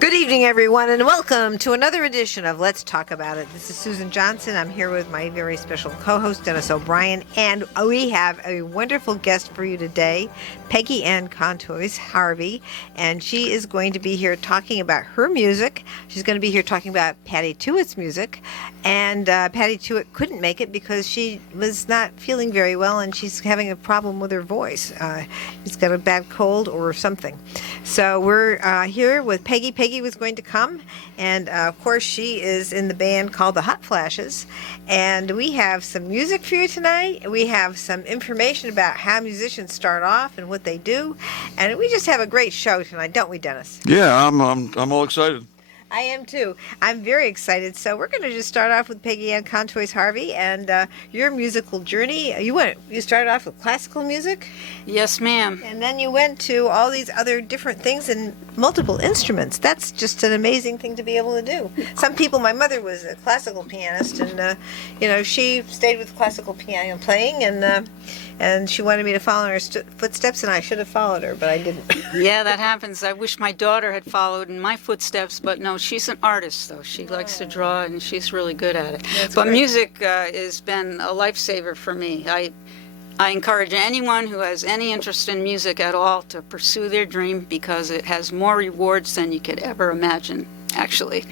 Good evening, everyone, and welcome to another edition of Let's Talk About It. This is Susan Johnson. I'm here with my very special co-host, Dennis O'Brien, and we have a wonderful guest for you today, Peggy Ann Contois Harvey, and she is going to be here talking about her music. She's going to be here talking about Patty Tuitt's music, and Patty Tuitt couldn't make it because she was not feeling very well, and she's having a problem with her voice. She's got a bad cold or something. So we're here with Peggy. Peggy was going to come, and of course she is in the band called the Hot Flashes, and we have some music for you tonight. We have some information about how musicians start off and what they do, and we just have a great show tonight, don't we, Dennis? Yeah, I'm all excited. I am too. I'm very excited. So we're going to just start off with Peggy Ann Contois Harvey and your musical journey. You started off with classical music? Yes, ma'am. And then you went to all these other different things and multiple instruments. That's just an amazing thing to be able to do. Some people, my mother was a classical pianist, and she stayed with classical piano playing, and she wanted me to follow in her footsteps, and I should have followed her, but I didn't. Yeah, that happens. I wish my daughter had followed in my footsteps, but no, she's an artist, though. She likes to draw, and she's really good at it. But great. Music has been a lifesaver for me. I encourage anyone who has any interest in music at all to pursue their dream because it has more rewards than you could ever imagine, actually.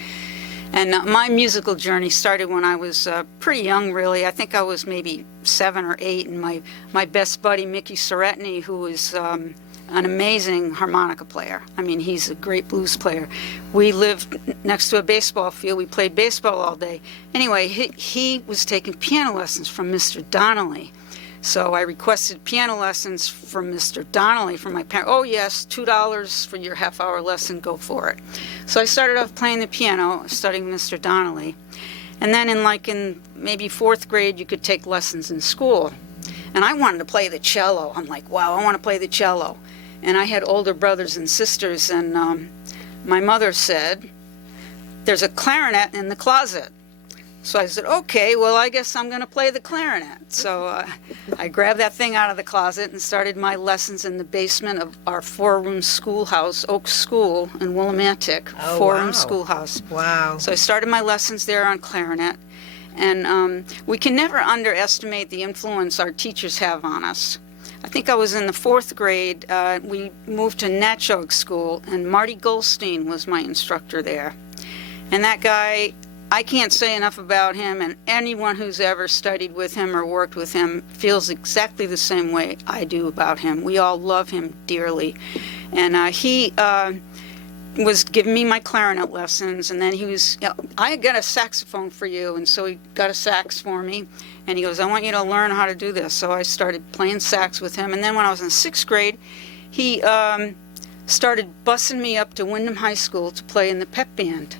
And my musical journey started when I was pretty young, really. I think I was maybe 7 or 8, and my best buddy, Mickey Soretny, who is an amazing harmonica player. I mean, he's a great blues player. We lived next to a baseball field. We played baseball all day. Anyway, he was taking piano lessons from Mr. Donnelly. So I requested piano lessons from Mr. Donnelly from my parents. Oh, yes, $2 for your half-hour lesson, go for it. So I started off playing the piano, studying Mr. Donnelly. And then in maybe 4th grade, you could take lessons in school. And I wanted to play the cello. I'm like, wow, I want to play the cello. And I had older brothers and sisters, and my mother said, there's a clarinet in the closet. So I said, okay, well, I guess I'm going to play the clarinet. So I grabbed that thing out of the closet and started my lessons in the basement of our 4-room schoolhouse, Oak School in Willimantic, 4-room schoolhouse. Wow. So I started my lessons there on clarinet. And we can never underestimate the influence our teachers have on us. I think I was in the 4th grade. We moved to Natchog School, and Marty Goldstein was my instructor there. And that guy, I can't say enough about him, and anyone who's ever studied with him or worked with him feels exactly the same way I do about him. We all love him dearly. And he was giving me my clarinet lessons, and then he was, I got a saxophone for you, and so he got a sax for me, and he goes, I want you to learn how to do this. So I started playing sax with him, and then when I was in 6th grade, he started bussing me up to Windham High School to play in the pep band.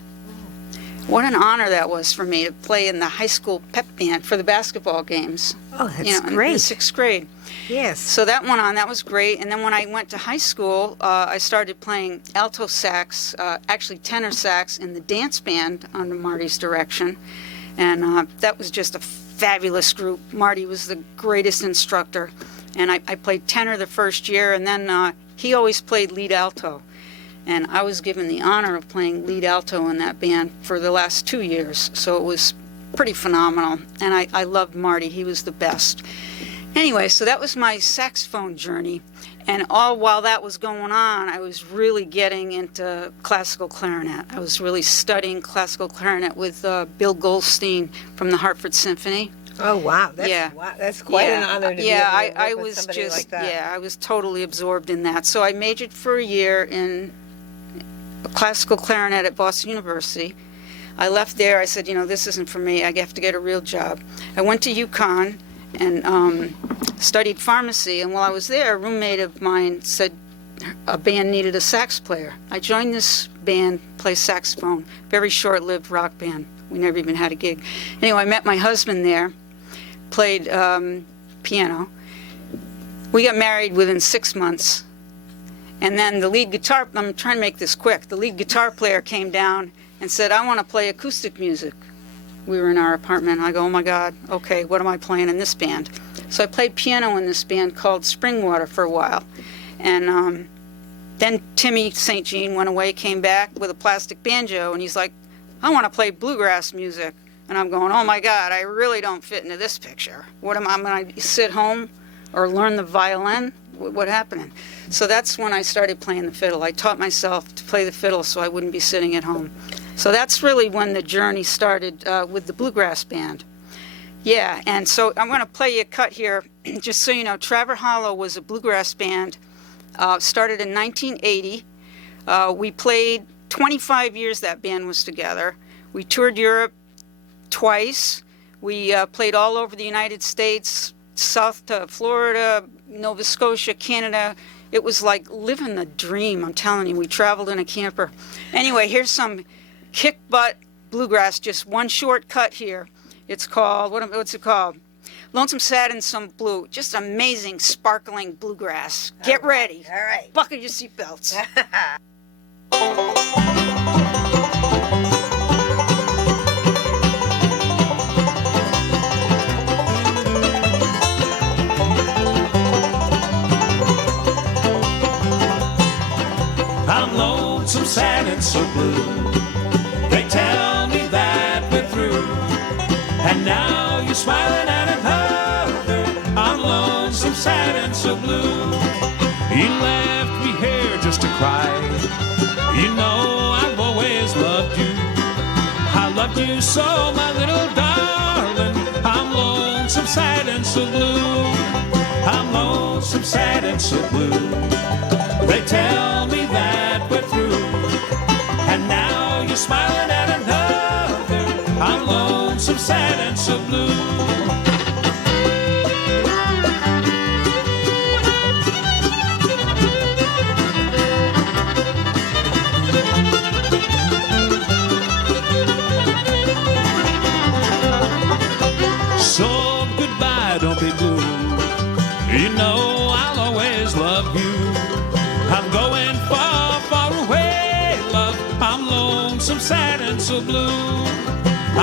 What an honor that was for me to play in the high school pep band for the basketball games. Oh, that's great. In 6th grade. Yes. So that went on. That was great. And then when I went to high school, I started playing alto sax, actually tenor sax, in the dance band under Marty's direction. And that was just a fabulous group. Marty was the greatest instructor. And I played tenor the first year, and then he always played lead alto. And I was given the honor of playing lead alto in that band for the last 2 years. So it was pretty phenomenal. And I loved Marty. He was the best. Anyway, so that was my saxophone journey. And all while that was going on, I was really getting into classical clarinet. I was really studying classical clarinet with Bill Goldstein from the Hartford Symphony. Oh, wow. That's quite an honor to be able to work with somebody like that. Yeah, I was totally absorbed in that. So I majored for a year in classical clarinet at Boston University. I left there. I said, this isn't for me. I have to get a real job. I went to UConn and studied pharmacy. And while I was there, a roommate of mine said a band needed a sax player. I joined this band, play saxophone, very short-lived rock band. We never even had a gig. Anyway, I met my husband there, played piano. We got married within 6 months. And then the lead guitar, I'm trying to make this quick, the lead guitar player came down and said, I want to play acoustic music. We were in our apartment. I go, oh my God, okay, what am I playing in this band? So I played piano in this band called Springwater for a while. And Then Timmy St. Jean went away, came back with a plastic banjo, and he's like, I want to play bluegrass music. And I'm going, oh my God, I really don't fit into this picture. What am I going to sit home or learn the violin? What happened? So that's when I started playing the fiddle. I taught myself to play the fiddle so I wouldn't be sitting at home. So that's really when the journey started with the bluegrass band. Yeah, and so I'm going to play you a cut here. Just so you know, Traver Hollow was a bluegrass band, started in 1980. We played 25 years that band was together. We toured Europe twice. We played all over the United States, south to Florida, Nova Scotia, Canada. It was like living the dream, I'm telling you. We traveled in a camper. Anyway, here's some kick butt bluegrass, just one short cut here. It's called, what's it called? Lonesome Sad and Some Blue. Just amazing, sparkling bluegrass. Get ready. All right. Buckle your seatbelts. I'm lonesome, sad, and so blue. They tell me that we're through, and now you're smiling at another. I'm lonesome, sad, and so blue. You left me here just to cry. You know I've always loved you. I loved you so, my little darling. I'm lonesome, sad, and so blue. I'm lonesome, sad, and so blue. They tell me that we're through, and now you're smiling at another. I'm lonesome, sad, and so blue. So goodbye, don't be blue. You know I'll always love you. I'm going far, far away, love. I'm lonesome, sad, and so blue.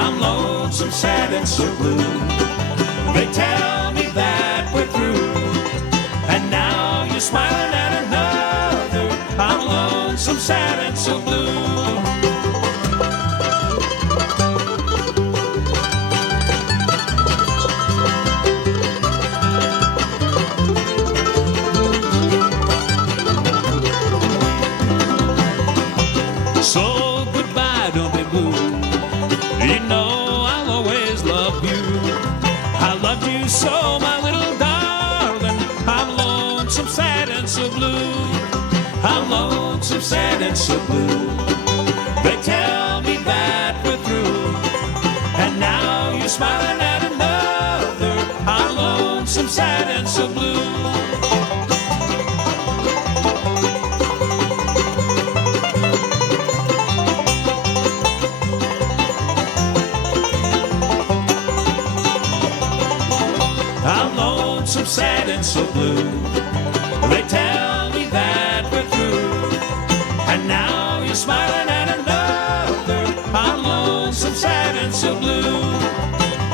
I'm lonesome, sad, and so blue. They tell me that we're through, and now you're smiling at another. I'm lonesome, sad, and so blue. So goodbye, don't be blue. You know I'll always love you. I loved you so, my little darling. I'm lonesome, sad, and so blue. I'm lonesome, sad, and so blue. They tell me that we're through, and now you're smiling at another. I'm lonesome, sad, and so blue. I'm lonesome, sad, and so blue. They tell me that we're through, and now you're smiling at another. I'm lonesome, sad, and so blue.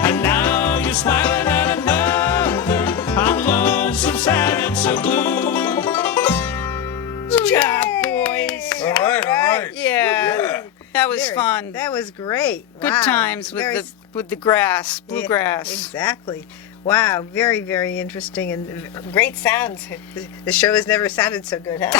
And now you're smiling at another. I'm lonesome, sad, and so blue. Good job, boys. All right. Yeah. That was fun. That was great. Good Wow. times Very with the grass, Yeah, bluegrass. exactly. Wow, very, very interesting and great sounds. The show has never sounded so good, huh?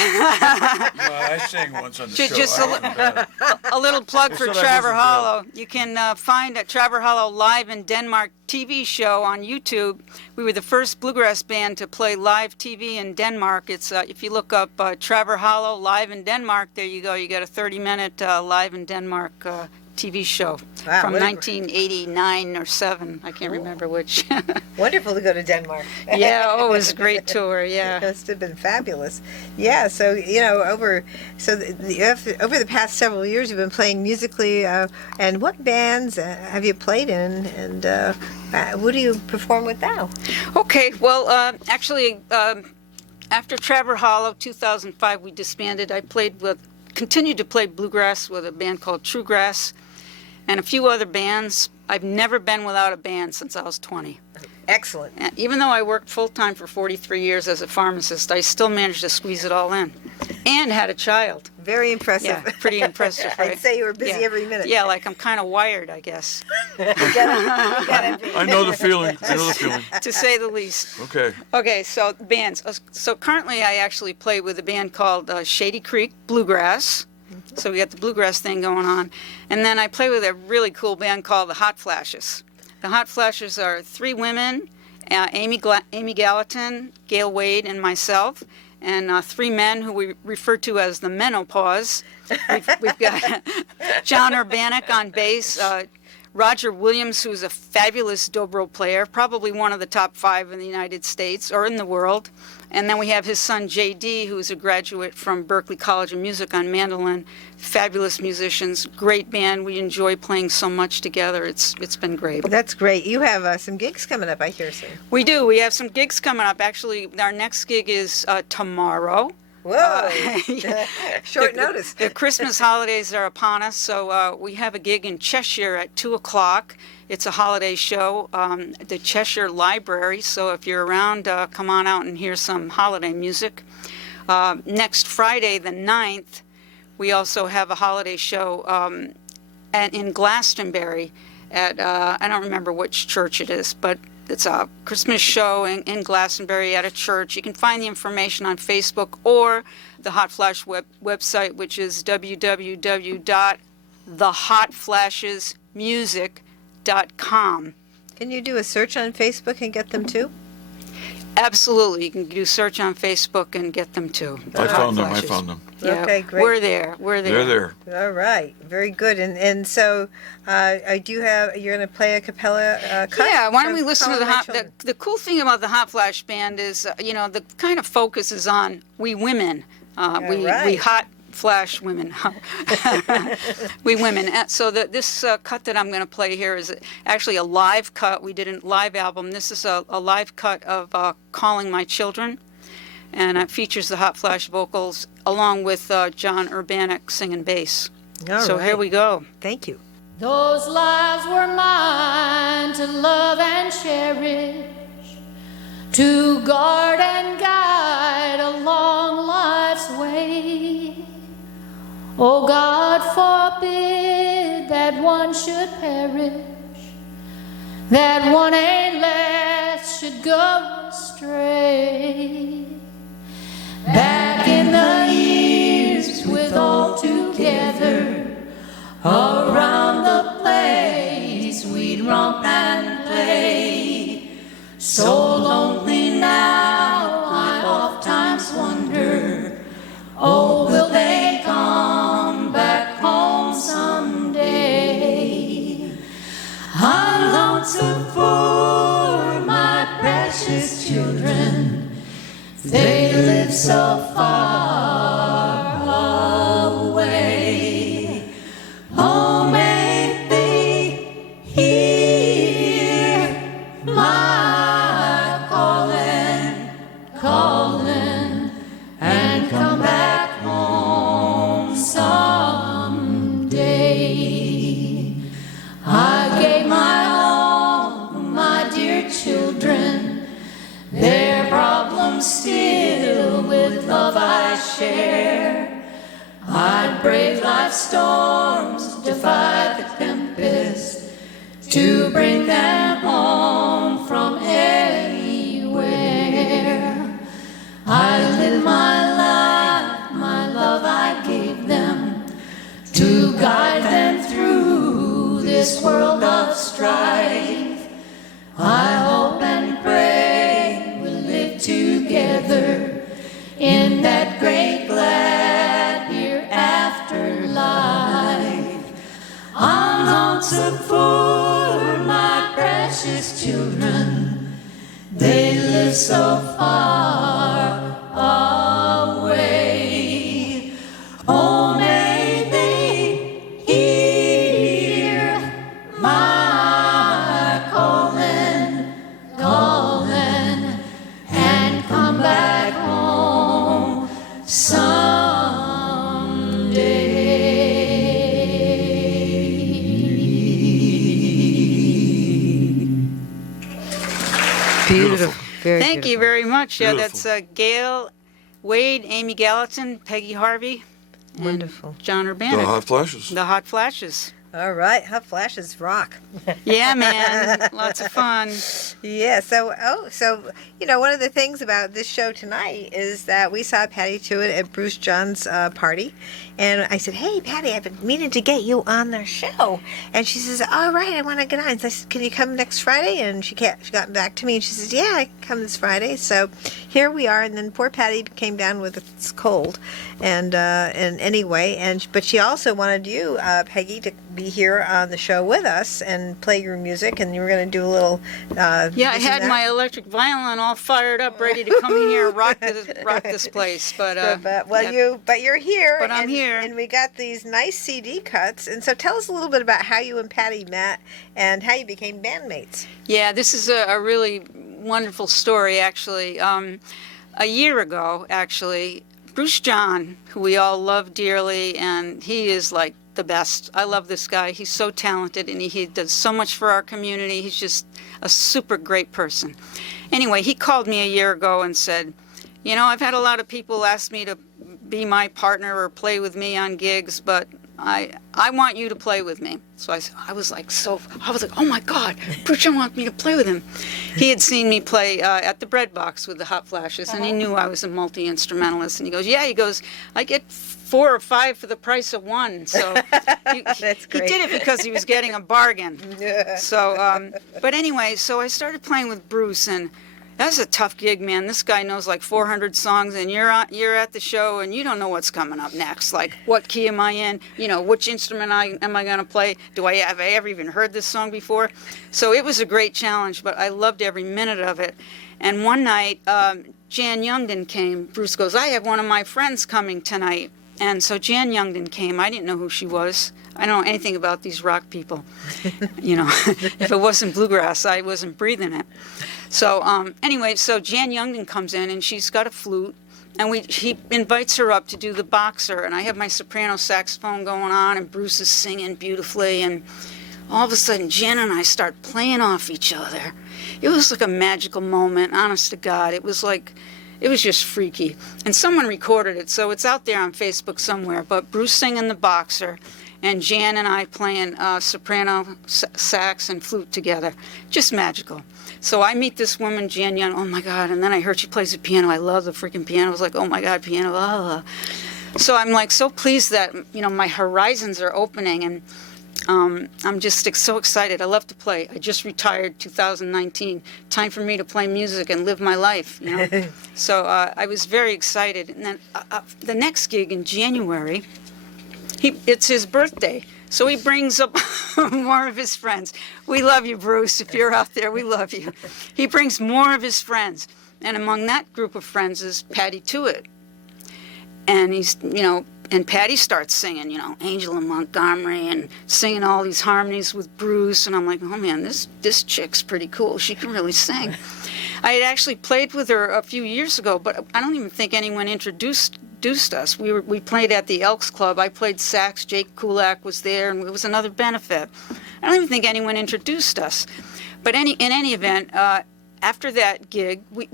No, I sang once on the Ju- show. just I a li- wasn't bad. A little plug They for said I Traver wasn't Hollow. You can find a Traver Hollow Live in Denmark TV show on YouTube. We were the first bluegrass band to play live TV in Denmark. It's if you look up Traver Hollow Live in Denmark, there you go. You got a 30-minute Live in Denmark TV show Wow, from what a 1989 or 7. I can't remember which. Wonderful to go to Denmark. Yeah, it was a great tour. Yeah. It must have been fabulous. Yeah, so over the past several years, you've been playing musically. And what bands have you played in? And who do you perform with now? Okay, well, actually, after Traver Hollow, 2005, we disbanded. I continued to play bluegrass with a band called True Grass, and a few other bands. I've never been without a band since I was 20. Excellent. Even though I worked full-time for 43 years as a pharmacist, I still managed to squeeze it all in. And had a child. Very impressive. Yeah, pretty impressive, right? I'd say you were busy Yeah. every minute. Yeah, like I'm kind of wired, I guess, You gotta be. I know the feeling. I know the feeling. to say the least. Okay. Okay, so bands. So currently I actually play with a band called Shady Creek Bluegrass. So we got the bluegrass thing going on. And then I play with a really cool band called the Hot Flashes. The Hot Flashes are 3 women, Amy Gallatin, Gail Wade, and myself, and 3 men who we refer to as the Menopause. We've got John Urbanek on bass, Roger Williams, who's a fabulous dobro player, probably one of the top 5 in the United States or in the world. And then we have his son J.D., who's a graduate from Berklee College of Music on mandolin. Fabulous musicians, great band. We enjoy playing so much together. It's been great. That's great. You have some gigs coming up, I hear soon. We do. We have some gigs coming up. Actually, our next gig is tomorrow. Whoa. Short notice. The Christmas holidays are upon us, so we have a gig in Cheshire at 2 o'clock. It's a holiday show, the Cheshire Library, so if you're around, come on out and hear some holiday music. Next Friday, the 9th, we also have a holiday show in Glastonbury at, I don't remember which church it is, but it's a Christmas show in Glastonbury at a church. You can find the information on Facebook or the Hot Flash website, which is www.thehotflashesmusic.com. Can you do a search on Facebook and get them too? Absolutely. You can do search on Facebook and get them too. I found them. I Flashes. found them. Yeah, Okay, great. We're there. They're there. All right, very good. And so I do have, you're going to play a cappella cut? Yeah, why don't we from listen to Calling the My Hot... Children? The cool thing about the Hot Flash Band is, the kind of focus is on we women. We right. hot flash women. We women. So this cut that I'm going to play here is actually a live cut. We did a live album. This is a live cut of Calling My Children. And it features the Hot Flash vocals along with John Urbanek singing bass. All So right. here we go. Thank you. Those lives were mine to love and cherish, to guard and guide along life's way. Oh God, forbid that one should perish, that one ain't less should go astray. Back in the years with all together, around the place we'd romp and play. So lonely now, I oftentimes wonder, oh, will they come back home someday? I'm lonesome for my precious children. They live so far away. Oh, may they hear my calling, and come back home someday. I gave my all, my dear children, their problems still with love I share. I'd brave life's storms, defy the tempest, to bring them home from anywhere. I lived my life, my love I gave them, to guide them through this world of strife. I hope and pray we'll live together in that great glad hereafter life. I'm lonesome for my precious children. They live so far away. Oh, may they hear my calling, and come back home someday. Very Thank you beautiful. very much. Yeah, Beautiful. that's Gail, Wade, Amy Gallatin, Peggy Harvey, and Wonderful. John The Urbanek. hot flashes. The Hot Flashes. All right, Hot Flashes rock. Yeah, man. Lots of fun. Yeah, so one of the things about this show tonight is that we saw Patty Tewitt at Bruce John's party, and I said, "Hey, Patty, I've been meaning to get you on their show," and she says, "All right, I want to get on." So I said, "Can you come next Friday?" And she got back to me, and she says, "Yeah, I can come this Friday." So here we are, and then poor Patty came down with this cold, and anyway, but she also wanted you, Peggy, to be here on the show with us and play your music, and you were going to do a little. Yeah, I this and had that. my electric violin all fired up, ready to come in here and rock this place. But you're here. But I'm and, here. and we got these nice CD cuts. And so tell us a little bit about how you and Patty met and how you became bandmates. yeah, this is a really wonderful story, actually. A year ago, actually, Bruce John, who we all love dearly, and he is like the best. I love this guy. He's so talented, and he does so much for our community. He's just a super great person. Anyway, he called me a year ago and said, I've had a lot of people ask me to be my partner or play with me on gigs, but I want you to play with me. So I was like, oh my God, Bruce John wants me to play with him. He had seen me play at the Bread Box with the Hot Flashes, and he knew I was a multi-instrumentalist. And he goes, I get 4 or 5 for the price of 1. So he That's great. did it because he was getting a bargain. So, but anyway, so I started playing with Bruce, and that's a tough gig, man. This guy knows like 400 songs, and you're at the show, and you don't know what's coming up next. Like, what key am I in? Which instrument am I going to play? Have I ever even heard this song before? So it was a great challenge, but I loved every minute of it. And one night, Jan Youngden came. Bruce goes, I have one of my friends coming tonight. And so Jan Youngden came. I didn't know who she was. I don't know anything about these rock people. If it wasn't bluegrass, I wasn't breathing it. So anyway, so Jan Youngden comes in, and she's got a flute, and he invites her up to do the boxer, and I have my soprano saxophone going on, and Bruce is singing beautifully, and all of a sudden Jan and I start playing off each other. It was like a magical moment, honest to God. It was just freaky. And someone recorded it, so it's out there on Facebook somewhere, but Bruce singing the boxer, and Jan and I playing soprano, sax, and flute together. Just magical. So I meet this woman, Jan Young, oh my God, and then I heard she plays the piano. I love the freaking piano. I was like, oh my God, piano. Ah. So I'm like so pleased that, my horizons are opening, and I'm just so excited. I love to play. I just retired 2019. Time for me to play music and live my life, So I was very excited. And then the next gig in January, it's his birthday. So he brings up more of his friends. We love you, Bruce. If you're out there, we love you. He brings more of his friends. And among that group of friends is Patty Tewitt. And he's, and Patty starts singing, Angel in Montgomery, and singing all these harmonies with Bruce. And I'm like, oh man, this chick's pretty cool. She can really sing. I had actually played with her a few years ago, but I don't even think anyone introduced us. We played at the Elks Club. I played sax. Jake Kulak was there, and it was another benefit. I don't even think anyone introduced us. But in any event, after that gig, we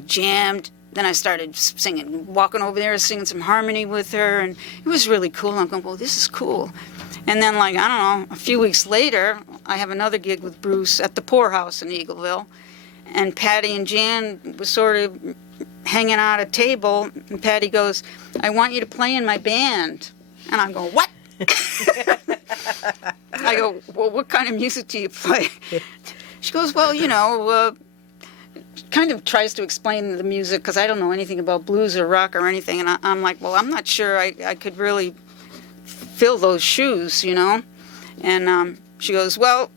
jammed. Then I started singing, walking over there, singing some harmony with her, and it was really cool. I'm going, well, this is cool. And then, a few weeks later, I have another gig with Bruce at the Poorhouse in Eagleville, and Patty and Jan was sort of hanging out at a table, and Patty goes, I want you to play in my band. And I'm going, what? I go, well, what kind of music do you play? She goes, well, kind of tries to explain the music, because I don't know anything about blues or rock or anything. And I'm like, well, I'm not sure I could really fill those shoes, And she goes, well,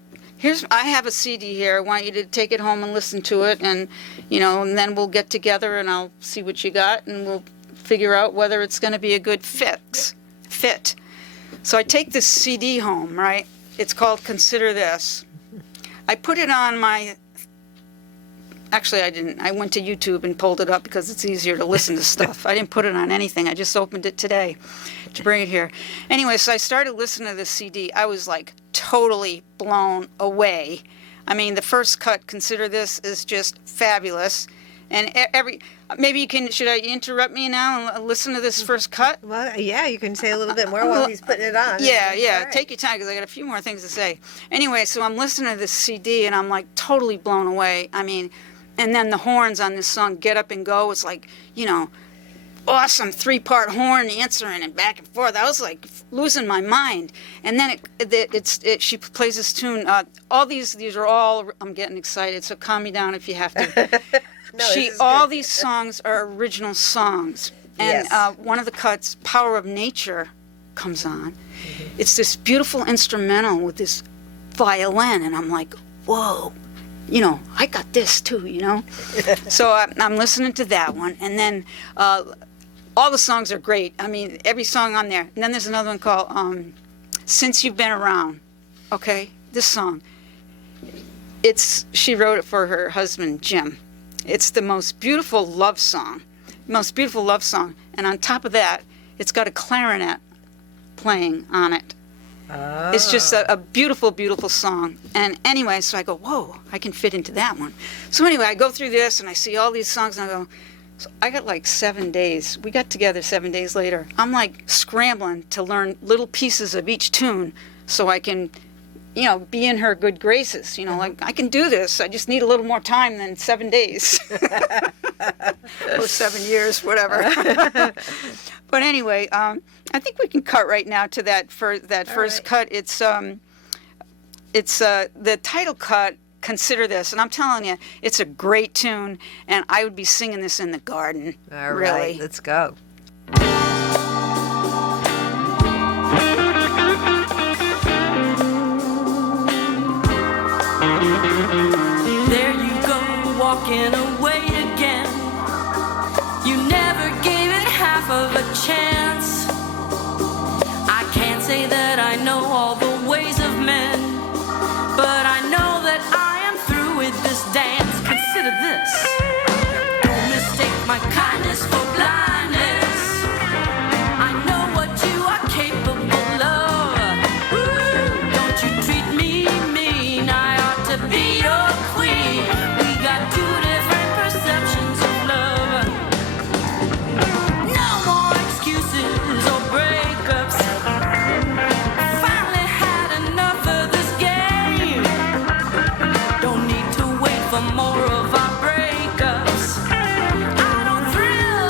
I have a CD here. I want you to take it home and listen to it, and and then we'll get together and I'll see what you got, and we'll figure out whether it's going to be a good fit. So I take this CD home, right? It's called Consider This. I put it on Actually, I didn't. I went to YouTube and pulled it up because it's easier to listen to stuff. I didn't put it on anything. I just opened it today to bring it here. Anyway, so I started listening to this CD. I was like totally blown away. I mean, the first cut, Consider This, is just fabulous. And maybe you can, should I interrupt me now and listen to this first cut? Well, yeah, you can say a little bit more while he's putting it on. Yeah, All right. take your time because I got a few more things to say. Anyway, so I'm listening to this CD and I'm like totally blown away. I mean, and then the horns on this song, Get Up and Go, it's like, you know, awesome 3-part horn answering and back and forth. I was like losing my mind. And then she plays this tune. All these are all, I'm getting excited, so calm me down if you have to. No, this is All good. these songs are original songs. And Yes. one of the cuts, Power of Nature, comes on. It's this beautiful instrumental with this violin, and I'm like, whoa, you know, I got this too, you know? So I'm listening to that one, and then all the songs are great. I mean, every song on there. And then there's another one called Since You've Been Around, okay? This song. She wrote it for her husband, Jim. It's the most beautiful love song. And on top of that, it's got a clarinet playing on it. Oh. It's just a beautiful, beautiful song. And anyway, so I go, whoa, I can fit into that one. So anyway, I go through this and I see all these songs and I go, so I got like 7 days. We got together 7 days later. I'm like scrambling to learn little pieces of each tune so I can, you know, be in her good graces. You know, like, I can do this. I just need a little more time than 7 days. Or 7 years, whatever. But anyway, I think we can cut right now to that first right. cut. It's the title cut, Consider This. And I'm telling you, it's a great tune. And I would be singing this in the garden. All really. right, let's go. There you go, walking away again. You never gave it half of a chance. I can't say that I know all the ways of men, but I know that I am through with this dance. Consider this. Don't mistake my kindness for blindness. I know what you are capable of. Ooh, don't you treat me mean. I ought to be your queen. We got 2 different perceptions of love. No more excuses or breakups. Finally had enough of this game. Don't need to wait for more of our breakups. I don't thrill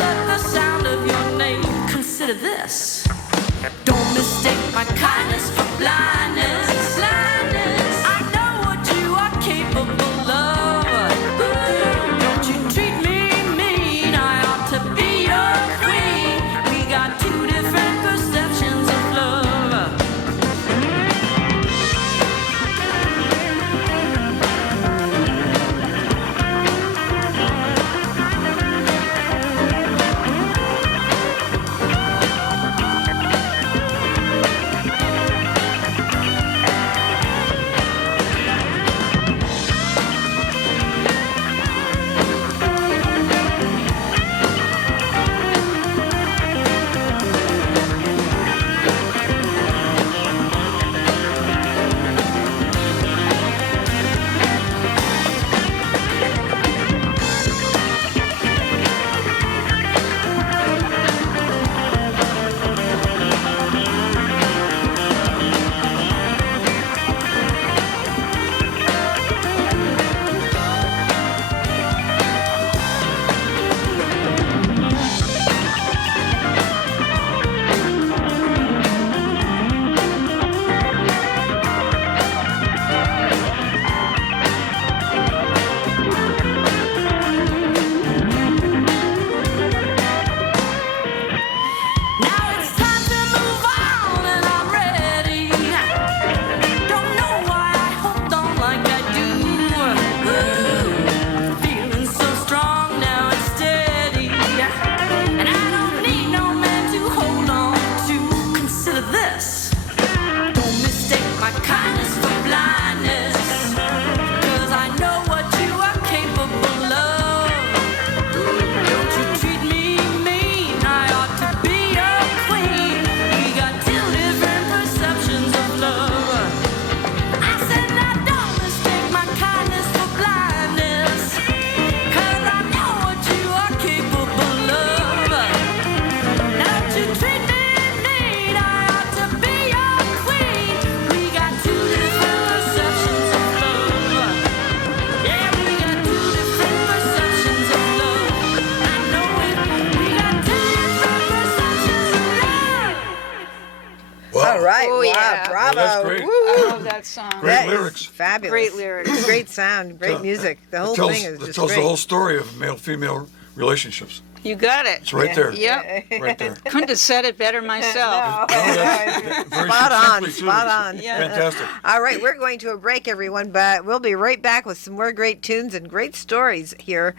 right. Oh, wow, yeah. bravo. That's great. Woo. I love that song. Great That is lyrics. fabulous. Great lyrics. Great sound. Great music. The whole thing is That just tells great. the whole story of male-female relationships. You got it. It's right there. Yep. Right there. Couldn't have said it better myself. Very Spot on, succinctly, too. spot It's on. Yeah. Fantastic. All right, we're going to a break, everyone, but we'll be right back with some more great tunes and great stories here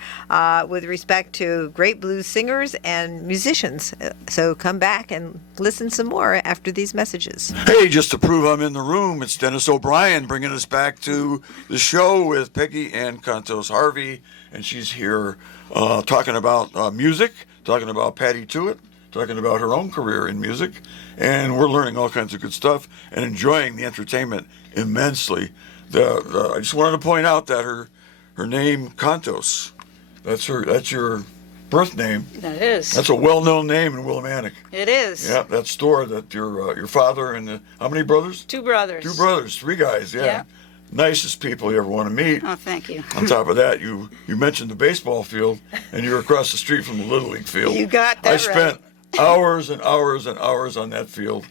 with respect to great blues singers and musicians. So come back and listen some more after these messages. Hey, just to prove I'm in the room, it's Dennis O'Brien bringing us back to the show with Peggy Ann Contos Harvey, and she's here talking about music, talking about Patty Tuitt, talking about her own career in music, and we're learning all kinds of good stuff and enjoying the entertainment immensely. I just wanted to point out that her name Contos, that's your birth name. That is. That's a well-known name in Willimantic. It is. Yeah, that store that your father and how many brothers? Two brothers. 2 brothers, 3 guys. Yeah. Yeah. Nicest people you ever want to meet. Oh, thank you. On top of that, you mentioned the baseball field, and you're across the street from the Little League field. You got that I right. spent hours and hours and hours on that field.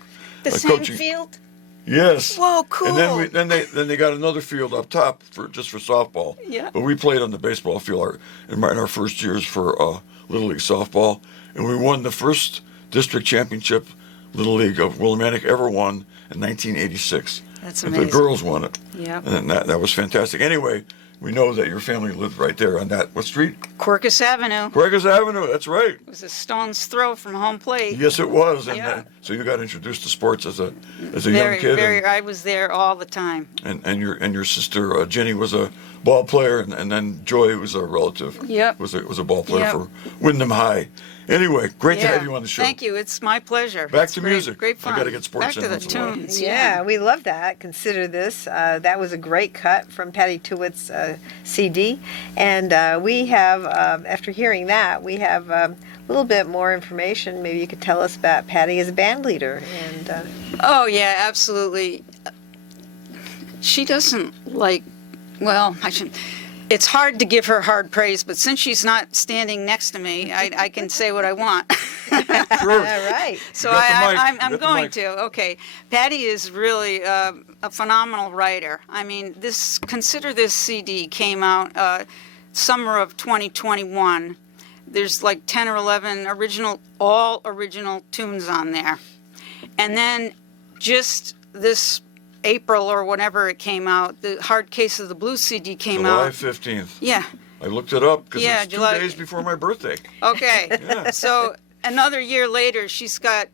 The same coaching. field? Yes. Whoa, cool. And then they got another field up top for softball. Yeah. But we played on the baseball field in our first years for Little League softball, and we won the first district championship Little League of Willimantic ever won in 1986. That's And amazing. the girls won it. Yeah. And that was fantastic. Anyway, we know that your family lived right there on that, what street? Quercus Avenue. Quercus Avenue, that's right. It was a stone's throw from home plate. Yes, it was. And Yeah. so you got introduced to sports as a Very, young kid. very. I was there all the time. And your sister Jenny was a ball player, and then Joy was a relative. Yep. Was a ball player Yep. for Wyndham High. Anyway, great to Yeah. have you on the show. Thank you. It's my pleasure. Back It's to great, music. Great I fun. gotta get sports Back in to the once in a while. tunes. Yeah, we love that. Consider this. That was a great cut from Patty Tuitt's CD. And we have, after hearing that, we have a little bit more information. Maybe you could tell us about Patty as a band leader. And Oh, yeah, absolutely. She doesn't like, well, I shouldn't. It's hard to give her hard praise, but since she's not standing next to me, I can say what I want. Sure. all right. So You got the mic. I'm You got the going mic. to. Okay, Patty is really a phenomenal writer. I mean, consider this CD came out summer of 2021. There's like 10 or 11 all original tunes on there, and then just this April or whenever it came out, the Hard Case of the Blues CD came July out. 15th. Yeah. I looked it up because Yeah, it's 2 July- days before my birthday. Okay. Yeah. So another year later, she's got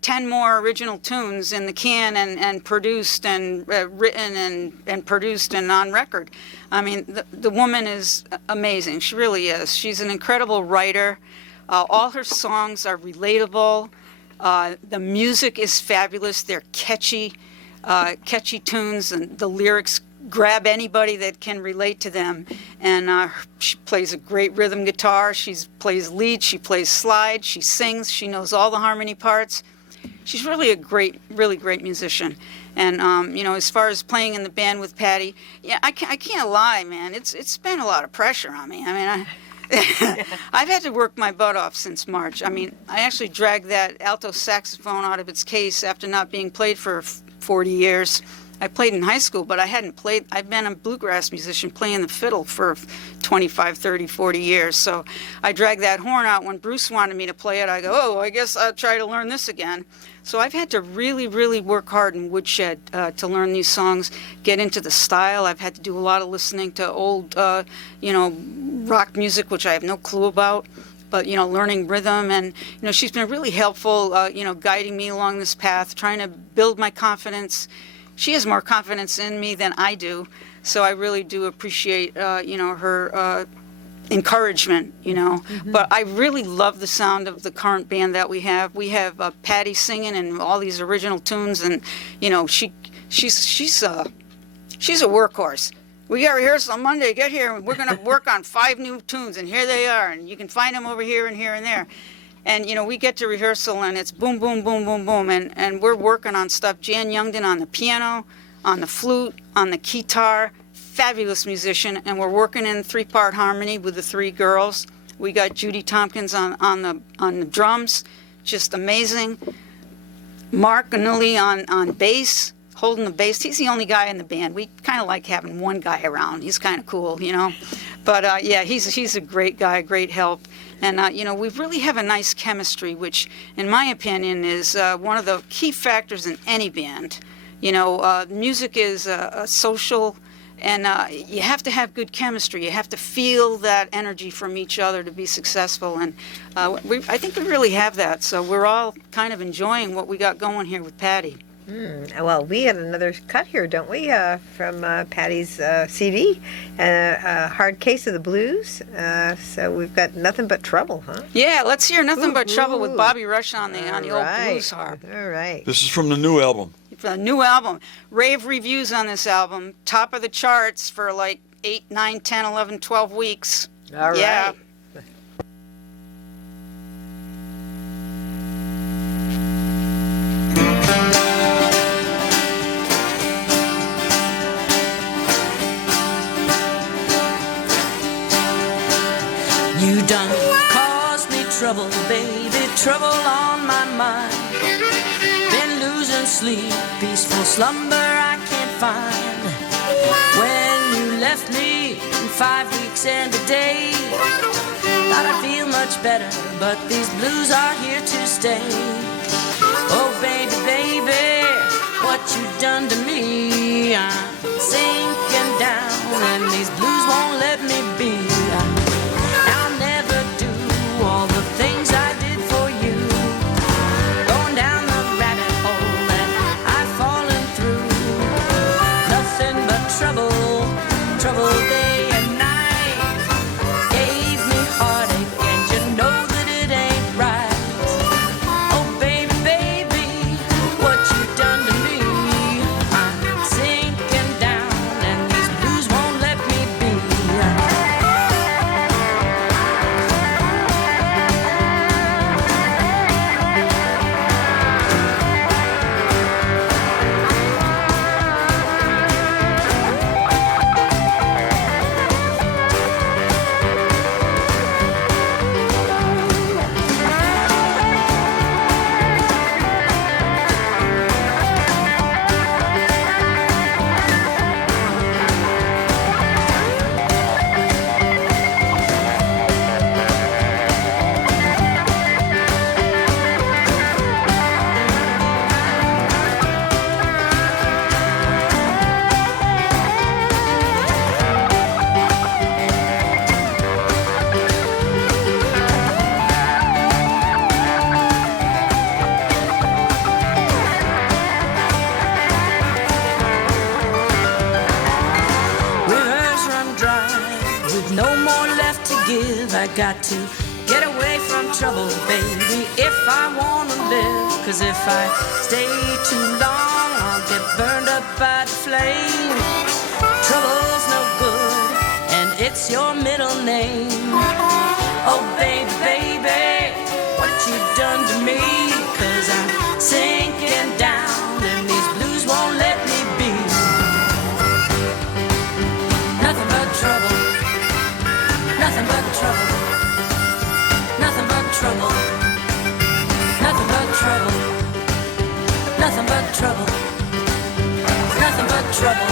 10 more original tunes in the can and produced and written and produced and on record. I mean, the woman is amazing. She really is. She's an incredible writer. All her songs are relatable. The music is fabulous. They're catchy tunes, and the lyrics grab anybody that can relate to them. And she plays a great rhythm guitar. She plays lead. She plays slide. She sings. She knows all the harmony parts. She's really really great musician. And as far as playing in the band with Patty, yeah, I can't lie, man. It's been a lot of pressure on me. I mean, I've had to work my butt off since March. I mean, I actually dragged that alto saxophone out of its case after not being played for 40 years. I played in high school, but I hadn't played. I've been a bluegrass musician playing the fiddle for 25, 30, 40 years. So I dragged that horn out when Bruce wanted me to play it. I go, oh, I guess I'll try to learn this again. So I've had to really, really work hard in Woodshed to learn these songs, get into the style. I've had to do a lot of listening to old, rock music, which I have no clue about. But, learning rhythm, and, she's been really helpful, guiding me along this path, trying to build my confidence. She has more confidence in me than I do, so I really do appreciate, her encouragement, But I really love the sound of the current band that we have. We have Patty singing and all these original tunes, and, she's a workhorse. We got rehearsal on Monday. Get here, and we're going to work on 5 new tunes, and here they are, and you can find them over here and here and there. And, we get to rehearsal, and it's boom, boom, boom, boom, boom, and we're working on stuff. Jan Youngden on the piano, on the flute, on the guitar, fabulous musician, and we're working in 3-part harmony with the 3 girls. We got Judy Tompkins on the drums, just amazing. Mark Anuli on bass, holding the bass. He's the only guy in the band. We kind of like having one guy around. He's kind of cool, you know. But yeah, he's a great guy, great help. And, you know, we really have a nice chemistry, which, in my opinion, is one of the key factors in any band. You know, music is a social, and you have to have good chemistry. You have to feel that energy from each other to be successful. And I think we really have that. So we're all kind of enjoying what we got going here with Patty. Well, we had another cut here, don't we, from Patty's CD, a hard case of the blues. So we've got Nothing But Trouble, huh? Yeah, let's hear Nothing But Trouble Ooh. with Bobby Rush on the old blues harp. All right. This is from the new album. The new album. Rave reviews on this album. Top of the charts for like 8, 9, 10, 11, 12 weeks. All right. Yeah. You done caused me trouble, baby, trouble on my mind. Been losing sleep, peaceful slumber I can't find. When you left me in 5 weeks and a day, thought I'd feel much better, but these blues are here to stay. Oh baby, baby, what you done to me? I'm sinking down and these blues won't let me be. I'll never do all the things I did for you. Going down the rabbit hole that I've fallen through. Nothing but trouble, trouble day and night. Gave me heartache and you know that it ain't right. Oh baby, baby, what you done to me? I'm sinking down and these blues won't let me be. Rivers run dry with no more left to give. I got to get away from trouble, baby, if I wanna live. 'Cause if I stay too long, I'll get burned up by the flame. Trouble's no good, and it's your middle name. Oh baby, baby, what you done to me? 'Cause I'm sinking down and these blues won't let me be. Nothing but trouble, nothing but trouble, nothing but trouble, nothing but trouble, nothing but trouble, nothing but trouble.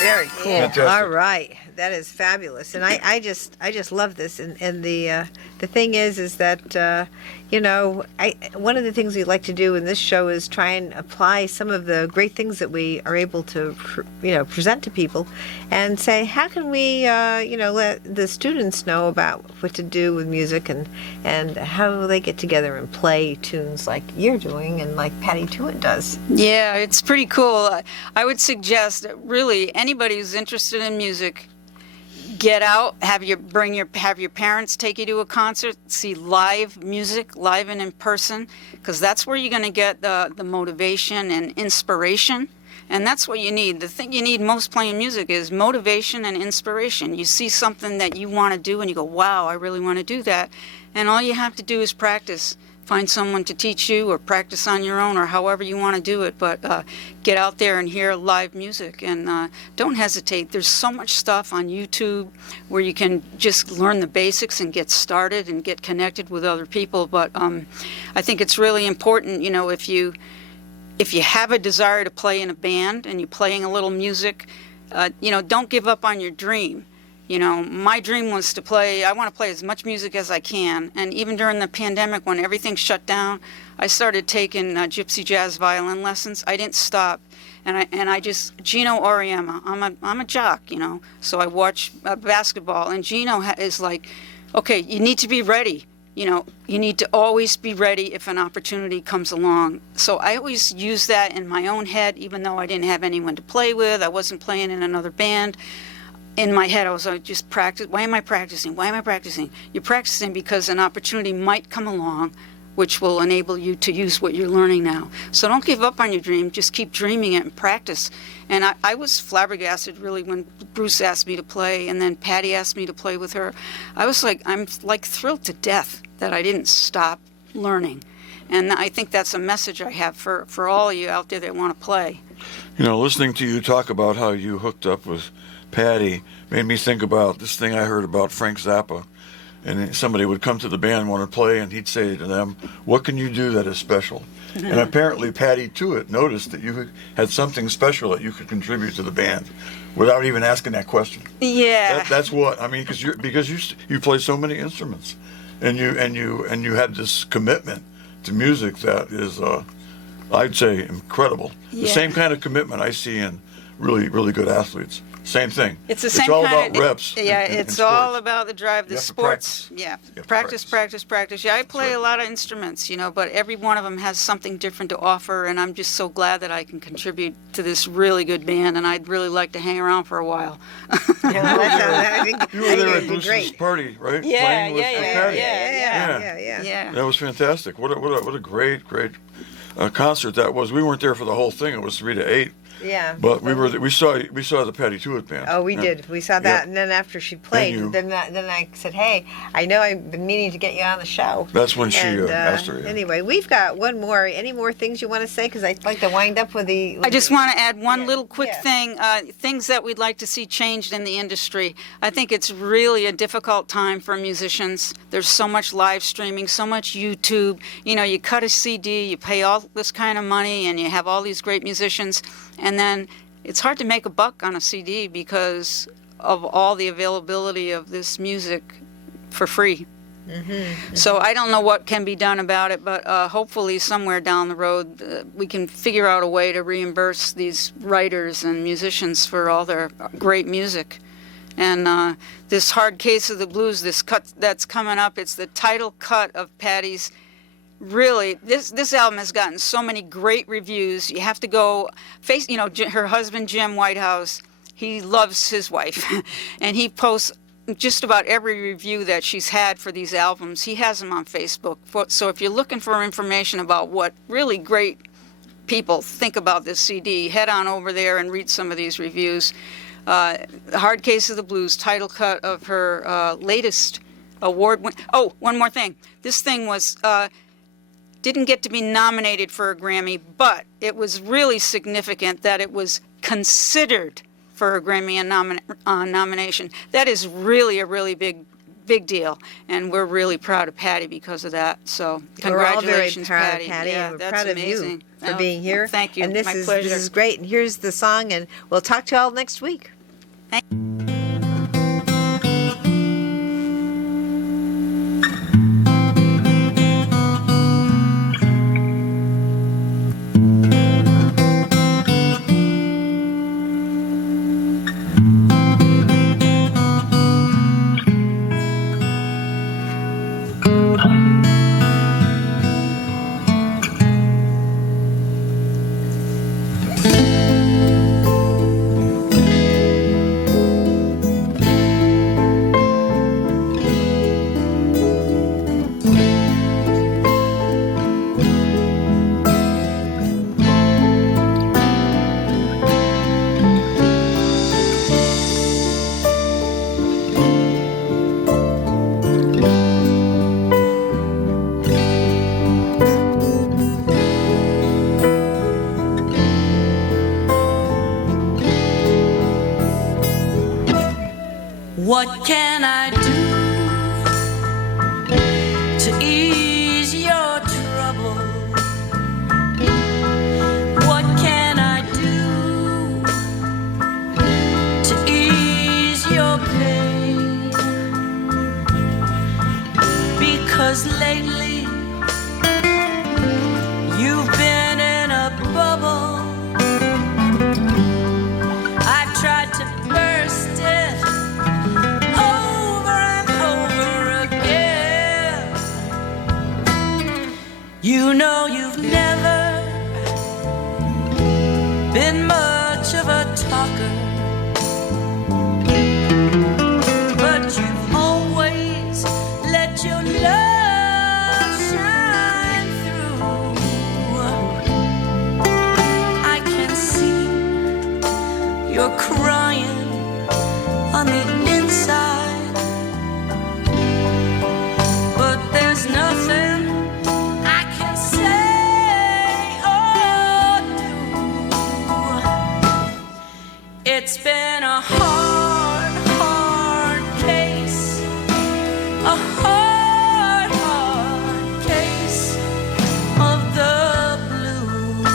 Very cool. Fantastic. All right, that is fabulous, and I just love this. And the thing is that you know, one of the things we like to do in this show is try and apply some of the great things that we are able to present to people, and say how can we let the students know about what to do with music and how they get together and play tunes like you're doing and like Patty Tuitt does. Yeah, it's pretty cool. I would suggest that really anybody who's interested in music, get out, have your parents take you to a concert, see live music, live and in person, because that's where you're going to get the motivation and inspiration. And that's what you need. The thing you need most playing music is motivation and inspiration. You see something that you want to do and you go, wow, I really want to do that. And all you have to do is practice. find someone to teach you or practice on your own or however you want to do it. But get out there and hear live music, and don't hesitate. There's so much stuff on YouTube where you can just learn the basics and get started and get connected with other people. But I think it's really important, if you have a desire to play in a band and you're playing a little music, don't give up on your dream. My dream was I want to play as much music as I can. And even during the pandemic, when everything shut down, I started taking gypsy jazz violin lessons. I didn't stop. And I just, Gino Auriemma, I'm a jock, so I watch basketball. And Gino is like, okay, you need to be ready. You need to always be ready if an opportunity comes along. So I always use that in my own head, even though I didn't have anyone to play with. I wasn't playing in another band. In my head, I was just practice. Why am I practicing? Why am I practicing? You're practicing because an opportunity might come along which will enable you to use what you're learning now. So don't give up on your dream. Just keep dreaming it and practice. And I was flabbergasted, really, when Bruce asked me to play, and then Patty asked me to play with her. I'm thrilled to death that I didn't stop learning. And I think that's a message I have for all of you out there that want to play. Listening to you talk about how you hooked up with Patty made me think about this thing I heard about Frank Zappa. And somebody would come to the band and want to play, and he'd say to them, "What can you do that is special?" And apparently Patty Tuitt noticed that you had something special that you could contribute to the band without even asking that question. Yeah. That's what I mean, because you play so many instruments, and you had this commitment to music that is, I'd say, incredible. Yeah. The same kind of commitment I see in really, really good athletes. Same thing. It's the same It's all kind about reps. Yeah, in it's sports. all about the drive. The You have to sports. practice. Yeah, You have to practice. Yeah, I play a lot of instruments, but every one of them has something different to offer, and I'm just so glad that I can contribute to this really good band, and I'd really like to hang around for a while. I think You were there at it'd be Bruce's great. party, right? Yeah, Playing with Patty. Yeah. That was fantastic. What a great concert that was. We weren't there for the whole thing. It was 3 to 8. Yeah. But we saw the Patty Tuitt band. Oh, we And- did. We saw that, Yep. and then after she played, you- then I said, "Hey, I know I've been meaning to get you on the show." That's when she And, asked her. Yeah. Anyway, we've got one more. Any more things you want to say? Because I'd like to wind up with the. I just want to add one Yeah, little quick yeah. thing, things that we'd like to see changed in the industry. I think it's really a difficult time for musicians. There's so much live streaming, so much YouTube. You cut a CD, you pay all this kind of money, and you have all these great musicians, and then it's hard to make a buck on a CD because of all the availability of this music for free. So I don't know what can be done about it, but hopefully somewhere down the road we can figure out a way to reimburse these writers and musicians for all their great music. And this Hard Case of the Blues, this cut that's coming up, it's the title cut of Patty's. Really, this album has gotten so many great reviews. You have to go her husband Jim Whitehouse. He loves his wife, and he posts just about every review that she's had for these albums. He has them on Facebook. So if you're looking for information about what really great people think about this CD, head on over there and read some of these reviews. Hard Case of the Blues, title cut of her latest award win. Oh, one more thing. This thing was. Didn't get to be nominated for a Grammy, but it was really significant that it was considered for a Grammy nomination. That is really a really big deal, and we're really proud of Patty because of that. So congratulations, we're all very proud Patty. of Patty, Yeah, and we're that's proud amazing. of you for being here. Thank you. And this My is pleasure. this is great. And here's the song, and we'll talk to you all next week. What can I do to ease your trouble? What can I do to ease your pain? Because lately you've been in a bubble. I've tried to burst it over and over again. You know you've never been much of a talker, but you've always let your love shine through. I can see you're crying on the inside, but there's nothing I can say or do. It's been a hard, hard case, a hard, hard case of the blues.